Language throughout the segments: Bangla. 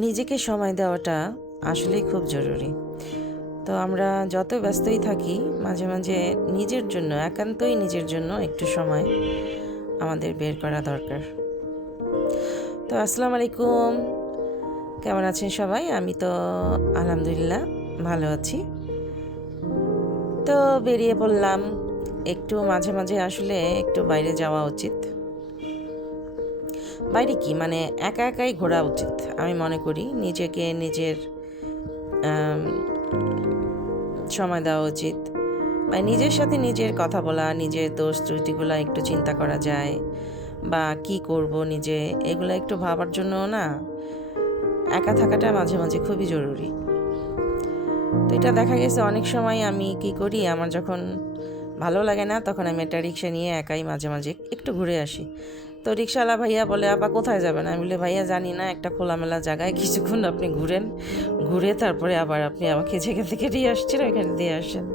নিজেকে সময় দেওয়াটা আসলেই খুব জরুরি। তো আমরা যত ব্যস্তই থাকি মাঝে মাঝে নিজের জন্য, একান্তই নিজের জন্য একটু সময় আমাদের বের করা দরকার। তো আসসালামু আলাইকুম, কেমন আছেন সবাই? আমি তো আলহামদুলিল্লাহ ভালো আছি। তো বেরিয়ে পড়লাম, একটু মাঝে মাঝে আসলে একটু বাইরে যাওয়া উচিত। বাইরে কি মানে একা একাই ঘোরা উচিত আমি মনে করি। নিজেকে নিজের সময় দেওয়া উচিত, বা নিজের সাথে নিজের কথা বলা, নিজের দোষ ত্রুটিগুলো একটু চিন্তা করা যায়, বা কি করব নিজে এগুলো একটু ভাবার জন্য না একা থাকাটা মাঝে মাঝে খুবই জরুরি। তো এটা দেখা গেছে অনেক সময় আমি কি করি, আমার যখন ভালো লাগে না তখন আমি একটা রিক্সা নিয়ে একাই মাঝে মাঝে একটু ঘুরে আসি। তো রিক্সাওয়ালা ভাইয়া বলে, আপা কোথায় যাবেন? আমি বলি, ভাইয়া জানি না, একটা খোলামেলা জায়গায় কিছুক্ষণ আপনি ঘুরেন, ঘুরে তারপরে আবার আপনি আমাকে যেখান থেকে দিয়ে আসছেন ওইখানে দিয়ে আসেন।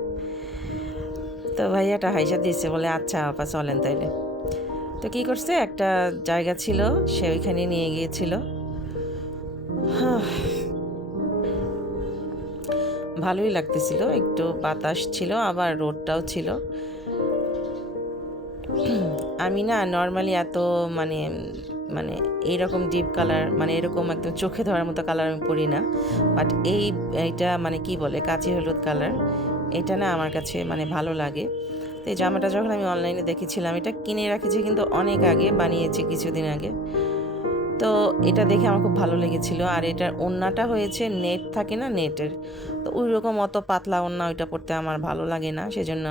তো ভাইয়াটা হাইসা দিচ্ছে, বলে আচ্ছা আপা চলেন তাইলে। তো কী করছে, একটা জায়গা ছিল সে ওইখানে নিয়ে গিয়েছিল। ভালোই লাগতেছিল, একটু বাতাস ছিল আবার রোডটাও ছিল। আমি না নর্মালি এত মানে মানে এইরকম ডিপ কালার, মানে এরকম একদম চোখে ধরার মতো কালার আমি পরি না। বাট এইটা মানে কি বলে কাঁচি হলুদ কালার, এটা না আমার কাছে মানে ভালো লাগে। তো এই জামাটা যখন আমি অনলাইনে দেখেছিলাম, এটা কিনে রাখেছি কিন্তু অনেক আগে, বানিয়েছি কিছুদিন আগে। তো এটা দেখে আমার খুব ভালো লেগেছিল। আর এটার ওড়নাটা হয়েছে নেট থাকে না, নেটের। তো ওই রকম অত পাতলা ওড়না ওইটা পরতে আমার ভালো লাগে না, সেজন্য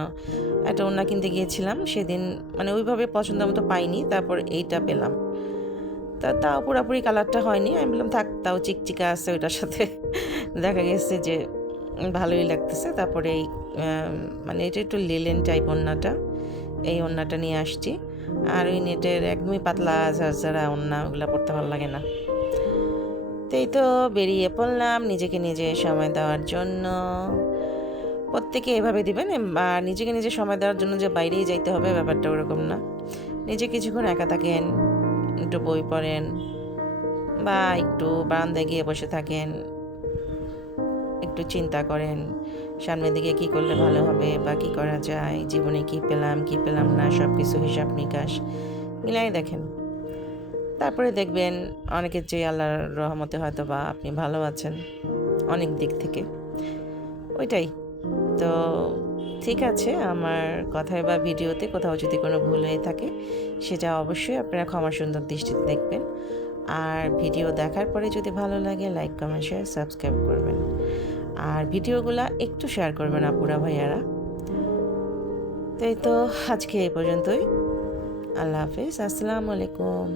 একটা ওড়না কিনতে গিয়েছিলাম সেদিন, মানে ওইভাবে পছন্দ মতো পাইনি, তারপর এইটা পেলাম। তাও পুরোপুরি কালারটা হয়নি, আমি বললাম থাক, তাও চিকচিকা আছে ওইটার সাথে। দেখা গেছে যে ভালোই লাগতেছে। তারপরে এই মানে এটা একটু লিলেন টাইপ ওড়নাটা, এই ওড়নাটা নিয়ে আসছি। আর ওই নেটের একদমই পাতলা ঝারঝারা ওড়না, ওগুলো পরতে ভালো লাগে না। তো এই তো বেরিয়ে পড়লাম নিজেকে নিজে সময় দেওয়ার জন্য। প্রত্যেকে এভাবে দিবেন। আর নিজেকে নিজে সময় দেওয়ার জন্য যে বাইরেই যাইতে হবে ব্যাপারটা ওরকম না। নিজে কিছুক্ষণ একা থাকেন, একটু বই পড়েন, বা একটু বারান্দায় গিয়ে বসে থাকেন, একটু চিন্তা করেন সামনের দিকে কি করলে ভালো হবে, বা কি করা যায়, জীবনে কি পেলাম কি পেলাম না সব কিছু হিসাব নিকাশ মিলাই দেখেন। তারপরে দেখবেন অনেকের চেয়ে আল্লাহর রহমতে হয়তো বা আপনি ভালো আছেন অনেক দিক থেকে। ওইটাই তো। ঠিক আছে, আমার কথায় বা ভিডিওতে কোথাও যদি কোনো ভুল হয়ে থাকে সেটা অবশ্যই আপনারা ক্ষমা সুন্দর দৃষ্টিতে দেখবেন। আর ভিডিও দেখার পরে যদি ভালো লাগে লাইক কমেন্ট শেয়ার সাবস্ক্রাইব করবেন। আর ভিডিওগুলা একটু শেয়ার করবেন আপুরা ভাইয়ারা। তো এই তো, আজকে এই পর্যন্তই। আল্লাহ হাফিজ, আসসালামু আলাইকুম।